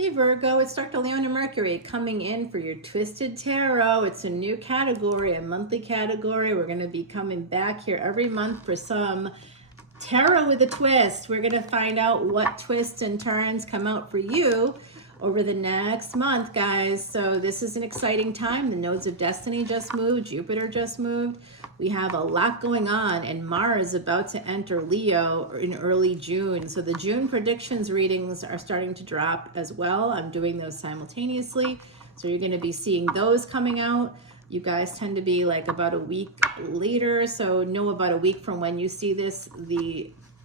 Hey Virgo, it's Dr. Leona Mercury coming in for your Twisted Tarot. It's a new category, a monthly category. We're going to be coming back here every month for some tarot with a twist. We're going to find out what twists and turns come out for you over the next month, guys. So this is an exciting time. The nodes of destiny just moved. Jupiter just moved. We have a lot going on, and Mars is about to enter Leo in early June. So the June predictions readings are starting to drop as well. I'm doing those simultaneously. So you're going to be seeing those coming out. You guys tend to be like about a week later. So know about a week from when you see this,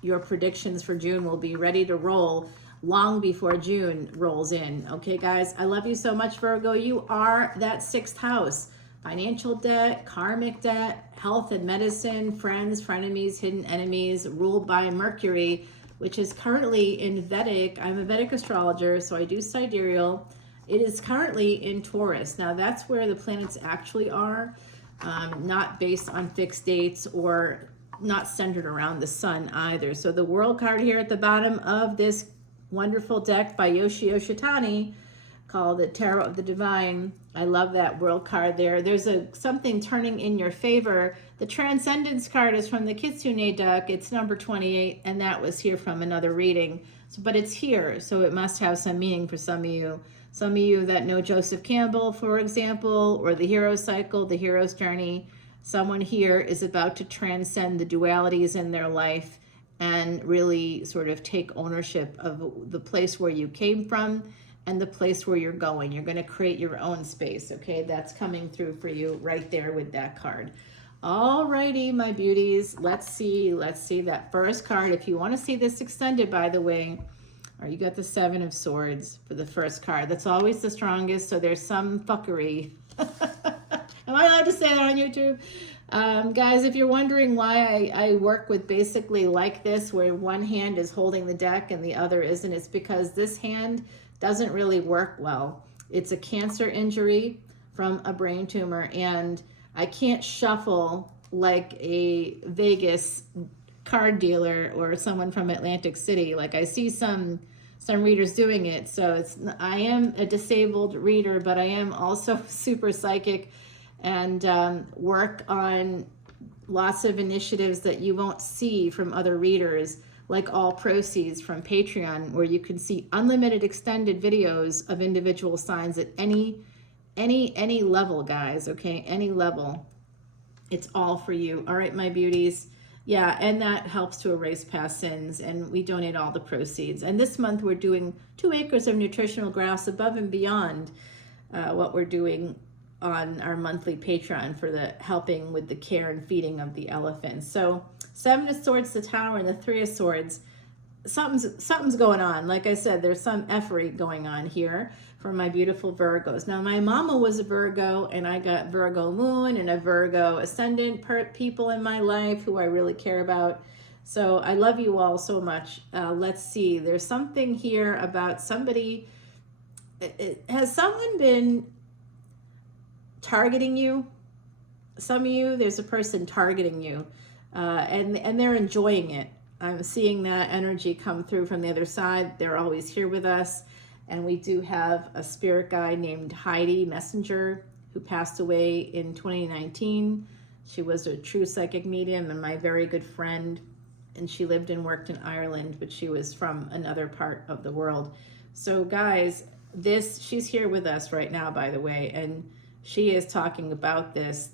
your predictions for June will be ready to roll long before June rolls in. Okay, guys, I love you so much, Virgo. You are that sixth house. Financial debt, karmic debt, health and medicine, friends, frenemies, hidden enemies, ruled by Mercury, which is currently in Vedic. I'm a Vedic astrologer, so I do sidereal. It is currently in Taurus. Now, that's where the planets actually are, not based on fixed dates or not centered around the sun either. So the world card here at the bottom of this wonderful deck by Yoshi Yoshitani called the Tarot of the Divine. I love that world card there. There's something turning in your favor. The Transcendence card is from the Kitsune deck. It's number 28, and that was here from another reading. So, but it's here, so it must have some meaning for some of you. Some of you that know Joseph Campbell, for example, or the Hero Cycle, the Hero's Journey. Someone here is about to transcend the dualities in their life and really sort of take ownership of the place where you came from and the place where you're going. You're going to create your own space, okay? That's coming through for you right there with that card. All righty, my beauties. Let's see that first card. If you want to see this extended, by the way, or you got the Seven of Swords for the first card. That's always the strongest, so there's some fuckery. Am I allowed to say that on YouTube? Guys, if you're wondering why I work with basically like this, where one hand is holding the deck and the other isn't, it's because this hand doesn't really work well. It's a cancer injury from a brain tumor, and I can't shuffle like a Vegas card dealer or someone from Atlantic City. Like I see some readers doing it. So I am a disabled reader, but I am also super psychic and work on lots of initiatives that you won't see from other readers, like all proceeds from Patreon, where you can see unlimited extended videos of individual signs at any level, guys, okay? Any level. It's all for you. All right, my beauties. Yeah, and that helps to erase past sins, and we donate all the proceeds. And this month we're doing 2 acres of nutritional grass above and beyond what we're doing on our monthly Patreon for the helping with the care and feeding of the elephants. So Seven of Swords, the Tower, and the Three of Swords. Something's going on. Like I said, there's some effery going on here for my beautiful Virgos. Now, my mama was a Virgo, and I got Virgo Moon and a Virgo Ascendant people in my life who I really care about. So I love you all so much. Let's see. There's something here about somebody. Has someone been targeting you? Some of you, there's a person targeting you, and they're enjoying it. I'm seeing that energy come through from the other side. They're always here with us. And we do have a spirit guide named Heidi Messenger who passed away in 2019. She was a true psychic medium and my very good friend. And she lived and worked in Ireland, but she was from another part of the world. So guys, she's here with us right now, by the way. And she is talking about this.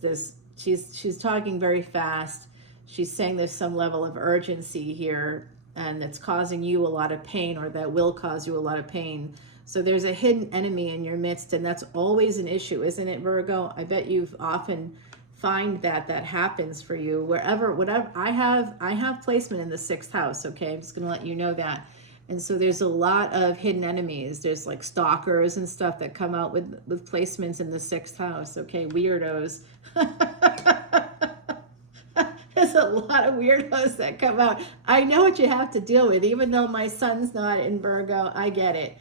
She's talking very fast. She's saying there's some level of urgency here and that's causing you a lot of pain, or that will cause you a lot of pain. So there's a hidden enemy in your midst, and that's always an issue, isn't it, Virgo? I bet you've often find that happens for you whatever. I have placement in the 6th house, okay? I'm just going to let you know that. And so there's a lot of hidden enemies. There's like stalkers and stuff that come out with placements in the 6th house, okay? Weirdos. There's a lot of weirdos that come out. I know what you have to deal with, even though my son's not in Virgo. I get it.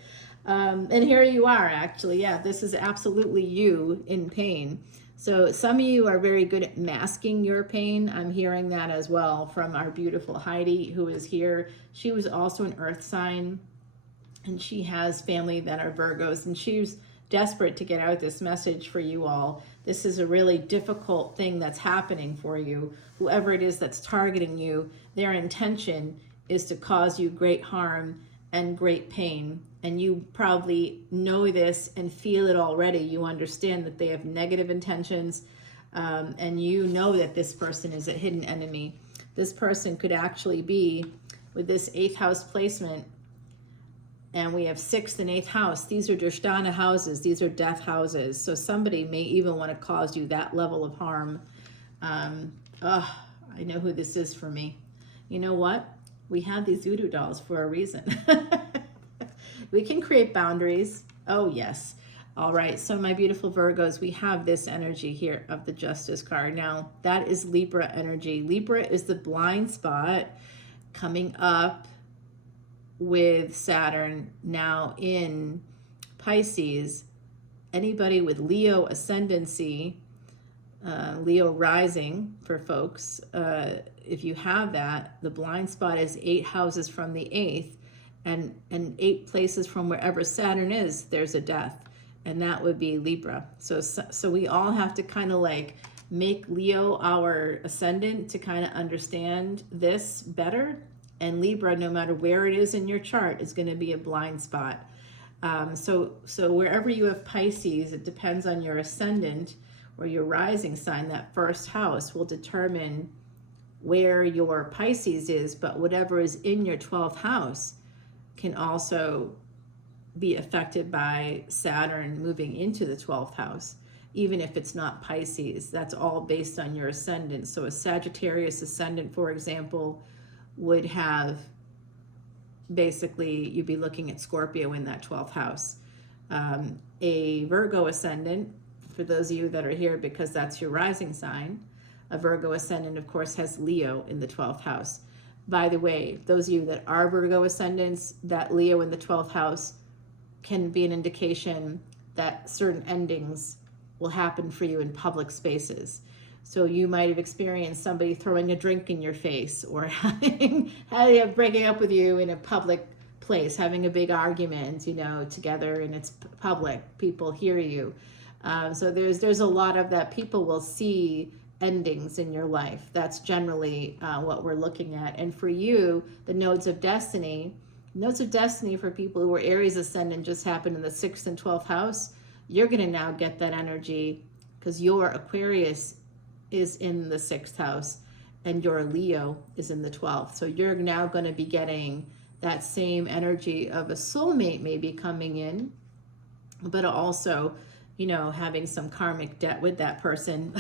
And here you are, actually. Yeah, this is absolutely you in pain. So some of you are very good at masking your pain. I'm hearing that as well from our beautiful Heidi, who is here. She was also an earth sign. and she has family that are Virgos, and she's desperate to get out this message for you all. This is a really difficult thing that's happening for you. Whoever it is that's targeting you, their intention is to cause you great harm and great pain. And you probably know this and feel it already. You understand that they have negative intentions, and you know that this person is a hidden enemy. This person could actually be, with this 8th house placement, and we have 6th and 8th house. These are Drishtana houses. These are death houses. So somebody may even want to cause you that level of harm. I know who this is for me. You know what? We have these voodoo dolls for a reason. We can create boundaries. Oh, yes. All right. So my beautiful Virgos, we have this energy here of the Justice card. Now, that is Libra energy. Libra is the blind spot coming up with Saturn now in Pisces. Anybody with Leo ascendancy, Leo rising for folks, if you have that, the blind spot is 8 houses from the 8th, and 8 places from wherever Saturn is, there's a death, and that would be Libra. So we all have to kind of like make Leo our ascendant to kind of understand this better. And Libra, no matter where it is in your chart, is going to be a blind spot. So wherever you have Pisces, it depends on your ascendant or your rising sign. That first house will determine where your Pisces is, but whatever is in your 12th house can also be affected by Saturn moving into the 12th house, even if it's not Pisces. That's all based on your ascendant. So a Sagittarius ascendant, for example, would have, basically, you'd be looking at Scorpio in that 12th house. A Virgo ascendant, for those of you that are here because that's your rising sign, a Virgo ascendant, of course, has Leo in the 12th house. By the way, those of you that are Virgo ascendants, that Leo in the 12th house can be an indication that certain endings will happen for you in public spaces. So you might have experienced somebody throwing a drink in your face, or breaking up with you in a public place, having a big argument, together, and it's public. People hear you. So there's a lot of that. People will see endings in your life. That's generally what we're looking at. And for you, the nodes of destiny for people who are Aries ascendant just happened in the 6th and 12th house. You're going to now get that energy because your Aquarius is in the 6th house and your Leo is in the 12th. So you're now going to be getting that same energy of a soulmate maybe coming in, but also, having some karmic debt with that person.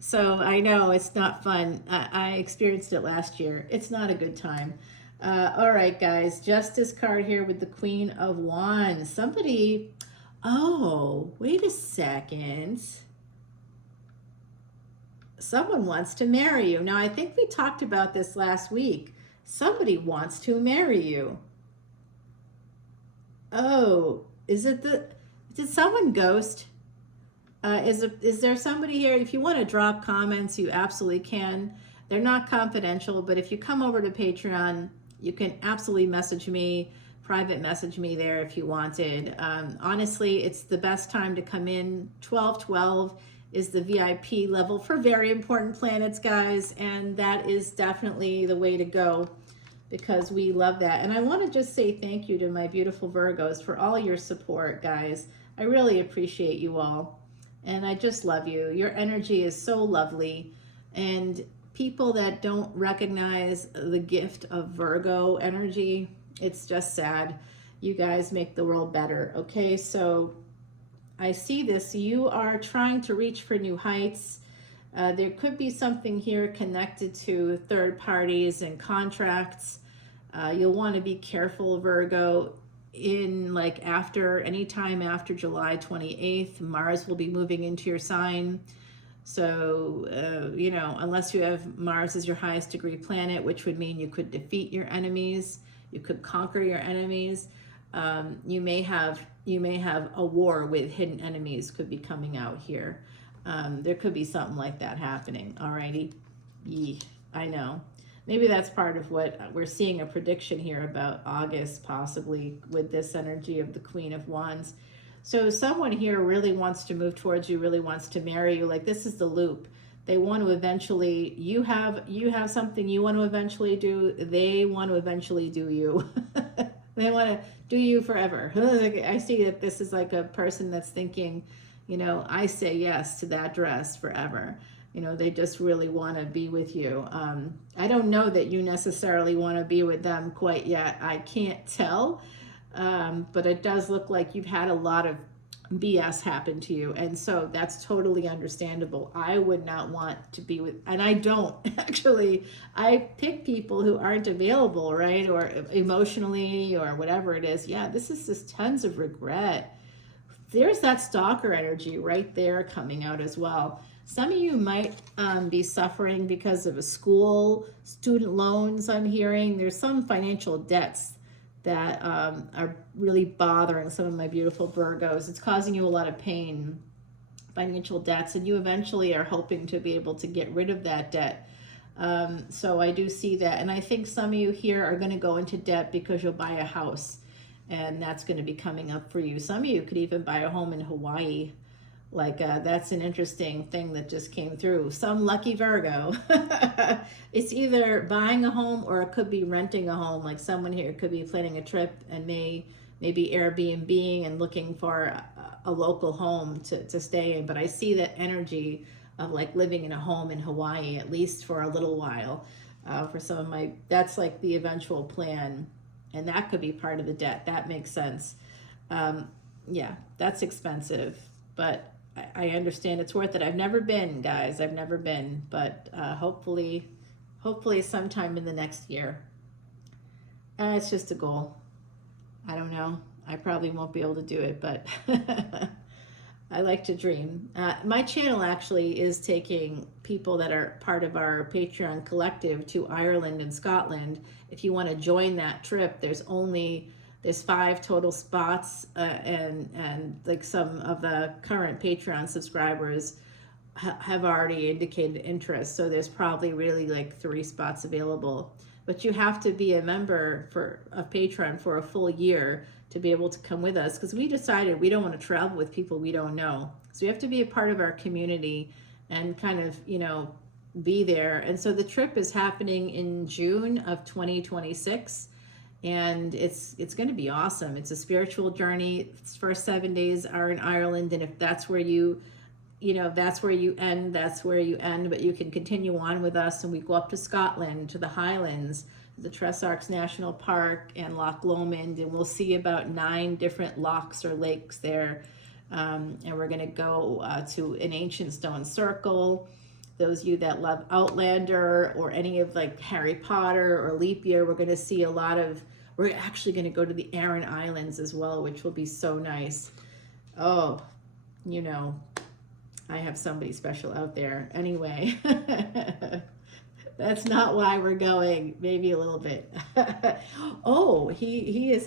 So I know it's not fun. I experienced it last year. It's not a good time. All right, guys, Justice card here with the Queen of Wands. Somebody, wait a second. Someone wants to marry you. Now, I think we talked about this last week. Somebody wants to marry you. Oh, did someone ghost? Is there somebody here? If you want to drop comments, you absolutely can. They're not confidential, but if you come over to Patreon, you can absolutely message me, private message me there if you wanted. Honestly, it's the best time to come in. 1212 is the VIP level for very important planets, guys, and that is definitely the way to go because we love that. And I want to just say thank you to my beautiful Virgos for all your support, guys. I really appreciate you all, and I just love you. Your energy is so lovely, and people that don't recognize the gift of Virgo energy, it's just sad. You guys make the world better, okay? So I see this. You are trying to reach for new heights. There could be something here connected to third parties and contracts. You'll want to be careful, Virgo. Anytime after July 28th, Mars will be moving into your sign. So, unless you have Mars as your highest degree planet, which would mean you could defeat your enemies, you could conquer your enemies. You may have a war with hidden enemies could be coming out here. There could be something like that happening. Alrighty. I know. maybe that's part of what we're seeing, a prediction here about August, possibly with this energy of the Queen of Wands. So someone here really wants to move towards you, really wants to marry you. Like, this is the loop. They want to eventually, you have something you want to eventually do. They want to eventually do you. They want to do you forever. I see that this is like a person that's thinking, I say yes to that dress forever. They just really want to be with you. I don't know that you necessarily want to be with them quite yet. I can't tell. But it does look like you've had a lot of BS happen to you. And so that's totally understandable. I would not want to be with, and I don't actually, I pick people who aren't available, right? Or emotionally or whatever it is. Yeah, this is just tons of regret. There's that stalker energy right there coming out as well. Some of you might be suffering because of a school, student loans, I'm hearing. There's some financial debts that are really bothering some of my beautiful Virgos. It's causing you a lot of pain, financial debts, and you eventually are hoping to be able to get rid of that debt. So I do see that. And I think some of you here are going to go into debt because you'll buy a house, and that's going to be coming up for you. Some of you could even buy a home in Hawaii. Like, that's an interesting thing that just came through. Some lucky Virgo. It's either buying a home or it could be renting a home. Like, someone here could be planning a trip and maybe Airbnb and looking for a local home to stay in. But I see that energy of like living in a home in Hawaii, at least for a little while. For some of my, that's like the eventual plan. And that could be part of the debt. That makes sense. Yeah, that's expensive. But I understand it's worth it. I've never been, guys. I've never been, but hopefully sometime in the next year. It's just a goal. I don't know. I probably won't be able to do it, but I like to dream. My channel actually is taking people that are part of our Patreon collective to Ireland and Scotland. If you want to join that trip, there's 5 total spots, and like some of the current Patreon subscribers have already indicated interest. So there's probably really like 3 spots available. But you have to be a member of Patreon for a full year to be able to come with us, because we decided we don't want to travel with people we don't know. So you have to be a part of our community and kind of, be there. And so the trip is happening in June of 2026. And it's going to be awesome. It's a spiritual journey. Its first 7 days are in Ireland, and if that's where that's where you end, that's where you end. But you can continue on with us, and we go up to Scotland, to the Highlands, the Tressarks National Park, and Loch Lomond, and we'll see about 9 different lochs or lakes there. And we're going to go to an ancient stone circle. Those of you that love Outlander or any of like Harry Potter or Leap Year, we're going to see we're actually going to go to the Aran Islands as well, which will be so nice. Oh, I have somebody special out there. Anyway, that's not why we're going. Maybe a little bit. Oh, he has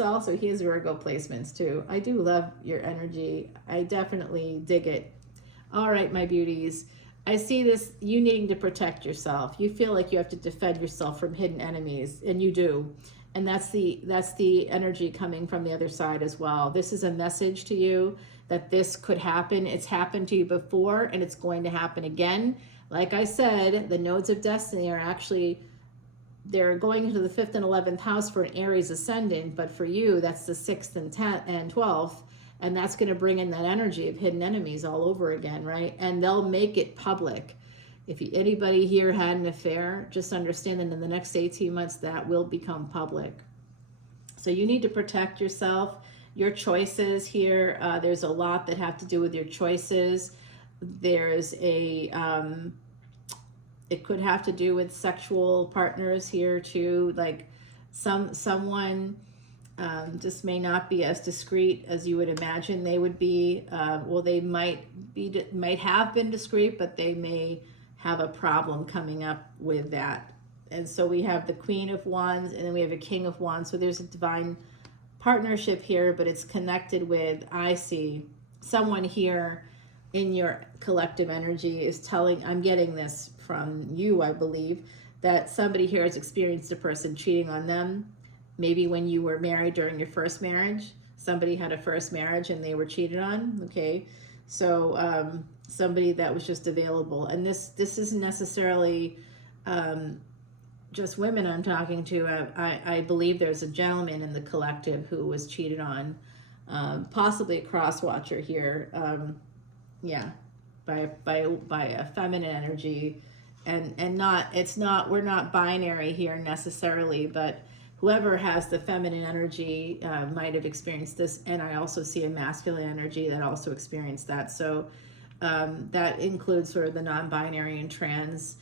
Virgo placements too. I do love your energy. I definitely dig it. All right, my beauties. I see this, you needing to protect yourself. You feel like you have to defend yourself from hidden enemies, and you do. And that's the energy coming from the other side as well. This is a message to you that this could happen. It's happened to you before, and it's going to happen again. Like I said, the nodes of destiny they're going into the 5th and 11th house for an Aries ascendant, but for you, that's the 6th and 10th and 12th. And that's going to bring in that energy of hidden enemies all over again, right? And they'll make it public. If anybody here had an affair, just understand that in the next 18 months, that will become public. So you need to protect yourself. Your choices here, there's a lot that have to do with your choices. There's it could have to do with sexual partners here too. Like someone just may not be as discreet as you would imagine they would be. They might have been discreet, but they may have a problem coming up with that. And so we have the Queen of Wands, and then we have a King of Wands. So there's a divine partnership here, but it's connected with, I see someone here in your collective energy is telling, I'm getting this from you, I believe, that somebody here has experienced a person cheating on them. Maybe when you were married during your first marriage, somebody had a first marriage and they were cheated on. Okay, so somebody that was just available, and this isn't necessarily just women I'm talking to. I believe there's a gentleman in the collective who was cheated on, possibly a cross watcher here. Yeah, by a feminine energy, and we're not binary here necessarily, but whoever has the feminine energy might have experienced this, and I also see a masculine energy that also experienced that. So that includes sort of the non-binary and trans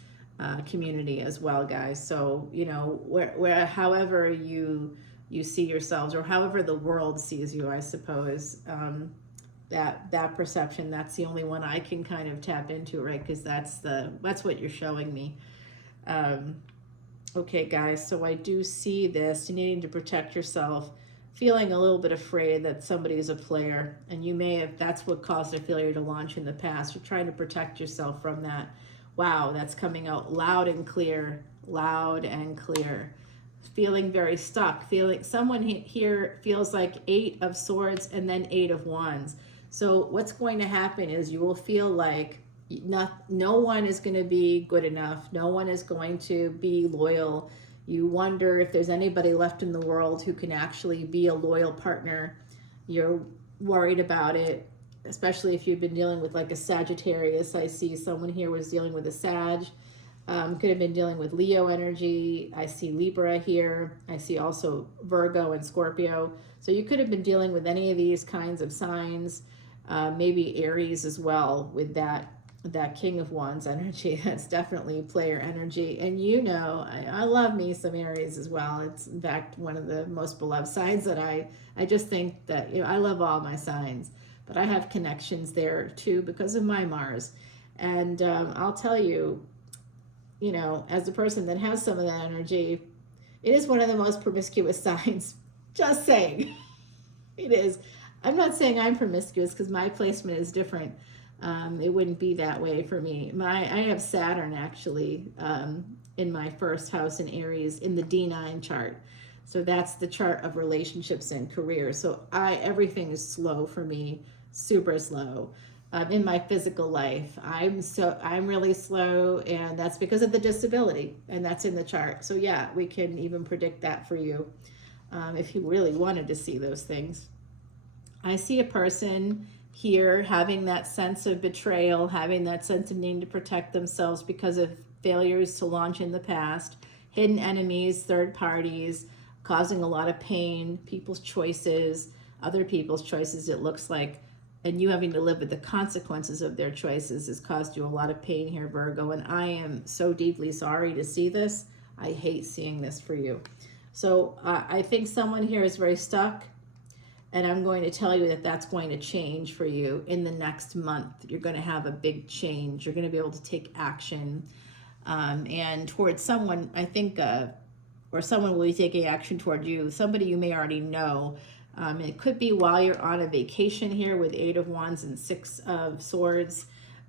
community as well, guys. So where however you see yourselves, or however the world sees you, I suppose, that perception, that's the only one I can kind of tap into, right? Because that's what you're showing me. Okay, guys, so I do see this, you needing to protect yourself, feeling a little bit afraid that somebody is a player, and you may have, that's what caused a failure to launch in the past. You're trying to protect yourself from that. Wow, that's coming out loud and clear, loud and clear. Feeling very stuck, feeling, someone here feels like 8 of Swords and then 8 of Wands. So what's going to happen is you will feel like no one is going to be good enough. No one is going to be loyal. You wonder if there's anybody left in the world who can actually be a loyal partner. You're worried about it, especially if you've been dealing with like a Sagittarius. I see someone here was dealing with a Sag. Could have been dealing with Leo energy. I see Libra here. I see also Virgo and Scorpio. So you could have been dealing with any of these kinds of signs. Maybe Aries as well with that King of Wands energy. That's definitely player energy. And I love me some Aries as well. It's in fact one of the most beloved signs that I just think that, I love all my signs, but I have connections there too because of my Mars. And I'll tell you, as a person that has some of that energy, it is one of the most promiscuous signs. Just saying. It is. I'm not saying I'm promiscuous because my placement is different. It wouldn't be that way for me. I have Saturn actually in my first house in Aries in the D9 chart. So that's the chart of relationships and career. So everything is slow for me, super slow. In my physical life, I'm really slow, and that's because of the disability, and that's in the chart. So yeah, we can even predict that for you if you really wanted to see those things. I see a person here having that sense of betrayal, having that sense of needing to protect themselves because of failures to launch in the past, hidden enemies, third parties, causing a lot of pain, people's choices, other people's choices, it looks like, and you having to live with the consequences of their choices has caused you a lot of pain here, Virgo, and I am so deeply sorry to see this. I hate seeing this for you. So I think someone here is very stuck, and I'm going to tell you that that's going to change for you in the next month. You're going to have a big change. You're going to be able to take action, and towards someone, I think, or someone will be taking action toward you, somebody you may already know. It could be while you're on a vacation here with 8 of Wands and 6 of Swords,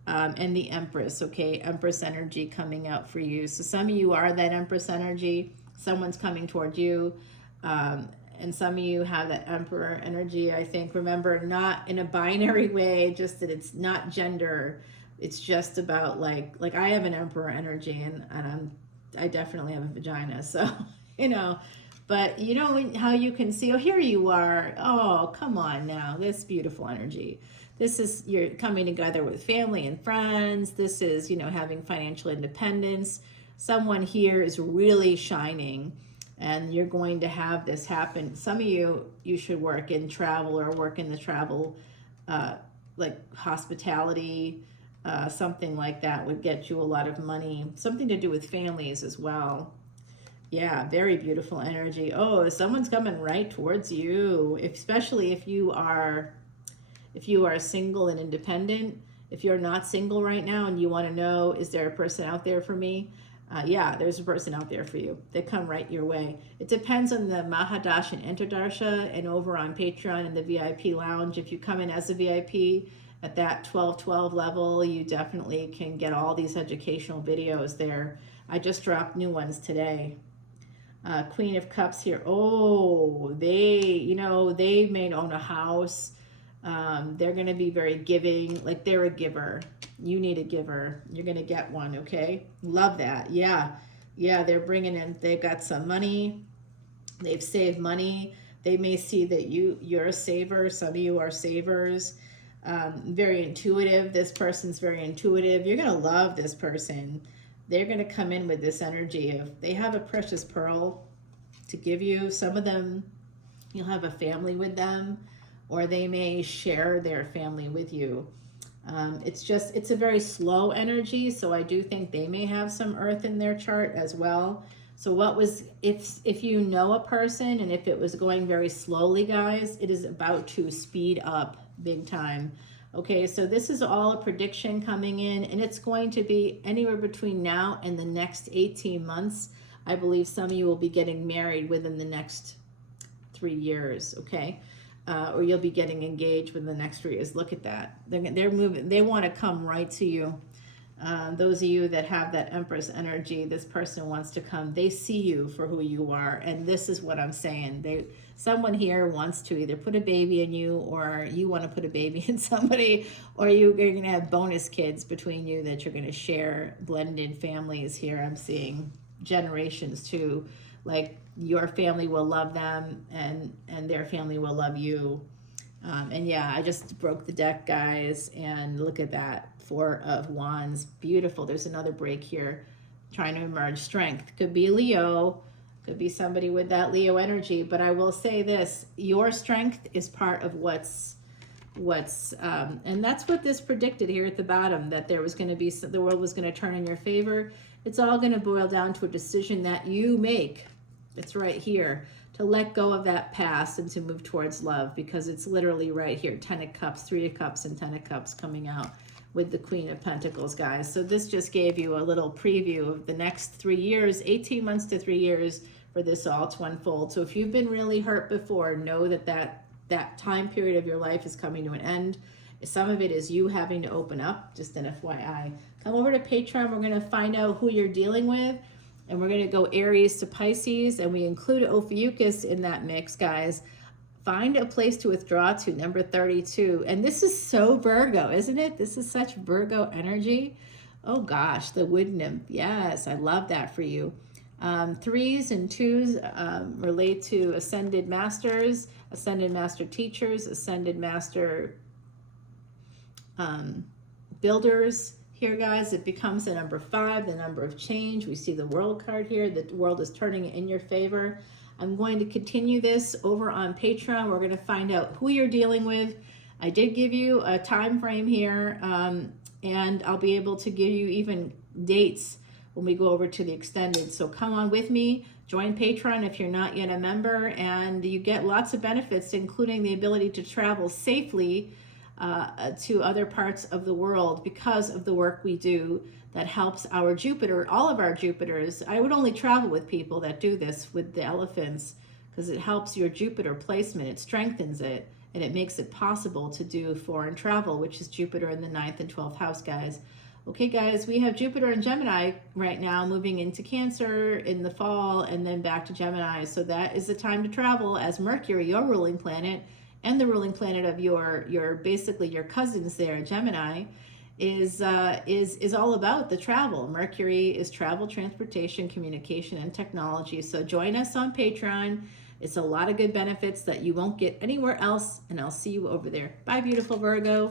and the Empress, okay? Empress energy coming out for you. So some of you are that Empress energy. Someone's coming toward you, and some of you have that Emperor energy, I think. Remember, not in a binary way, just that it's not gender. It's just about like I have an Emperor energy, and I definitely have a vagina, so, But how you can see, here you are. Oh, come on now. This beautiful energy. This is, you're coming together with family and friends. This is, having financial independence. Someone here is really shining, and you're going to have this happen. Some of you should work in travel or work in the travel, like hospitality, something like that would get you a lot of money. Something to do with families as well. Yeah, very beautiful energy. Oh, someone's coming right towards you, especially if you are single and independent. If you're not single right now and you want to know, is there a person out there for me? Yeah, there's a person out there for you. They come right your way. It depends on the Mahadash and Enterdarsha, and over on Patreon in the VIP lounge. If you come in as a VIP at that 1212 level, you definitely can get all these educational videos there. I just dropped new ones today. Queen of Cups here. Oh, they may own a house. They're going to be very giving, like they're a giver. You need a giver. You're going to get one, okay? Love that. Yeah. Yeah, they're bringing in, they've got some money. They've saved money. They may see that you're a saver. Some of you are savers. Very intuitive. This person's very intuitive. You're going to love this person. They're going to come in with this energy of, they have a precious pearl to give you. Some of them, you'll have a family with them, or they may share their family with you. It's a very slow energy, so I do think they may have some earth in their chart as well. So if you know a person and if it was going very slowly, guys, it is about to speed up big time. Okay, so this is all a prediction coming in, and it's going to be anywhere between now and the next 18 months. I believe some of you will be getting married within the next 3 years, okay? Or you'll be getting engaged within the next 3 years. Look at that. They're moving. They want to come right to you. Those of you that have that Empress energy, this person wants to come. They see you for who you are, and this is what I'm saying. Someone here wants to either put a baby in you, or you want to put a baby in somebody, or you're going to have bonus kids between you that you're going to share blended families here. I'm seeing generations too. Like your family will love them, and their family will love you. And yeah, I just broke the deck, guys, and look at that. 4 of Wands. Beautiful. There's another break here. Trying to emerge. Strength. Could be Leo. Could be somebody with that Leo energy. But I will say this. Your strength is part of what's and that's what this predicted here at the bottom, that there was going to be, the world was going to turn in your favor. It's all going to boil down to a decision that you make. It's right here. To let go of that past and to move towards love, because it's literally right here. 10 of Cups, 3 of Cups, and 10 of Cups coming out with the Queen of Pentacles, guys. So this just gave you a little preview of the next 3 years, 18 months to 3 years for this all to unfold. So if you've been really hurt before, know that time period of your life is coming to an end. Some of it is you having to open up, just an FYI. Come over to Patreon. We're going to find out who you're dealing with. And we're going to go Aries to Pisces, and we include Ophiuchus in that mix, guys. Find a place to withdraw to, number 32. And this is so Virgo, isn't it? This is such Virgo energy. Oh gosh, the wood nymph. Yes, I love that for you. 3s and 2s relate to ascended masters, ascended master teachers, ascended master builders. Here, guys, it becomes the number 5, the number of change. We see the world card here. The world is turning in your favor. I'm going to continue this over on Patreon. We're going to find out who you're dealing with. I did give you a time frame here, and I'll be able to give you even dates when we go over to the extended. So come on with me. Join Patreon if you're not yet a member, and you get lots of benefits, including the ability to travel safely to other parts of the world because of the work we do that helps our Jupiter, all of our Jupiters. I would only travel with people that do this with the elephants, because it helps your Jupiter placement. It strengthens it, and it makes it possible to do foreign travel, which is Jupiter in the 9th and 12th house, guys. Okay, guys, we have Jupiter and Gemini right now moving into Cancer in the fall and then back to Gemini. So that is the time to travel, as Mercury, your ruling planet, and the ruling planet of your basically your cousins there, Gemini, is all about the travel. Mercury is travel, transportation, communication, and technology. So join us on Patreon. It's a lot of good benefits that you won't get anywhere else, and I'll see you over there. Bye, beautiful Virgo.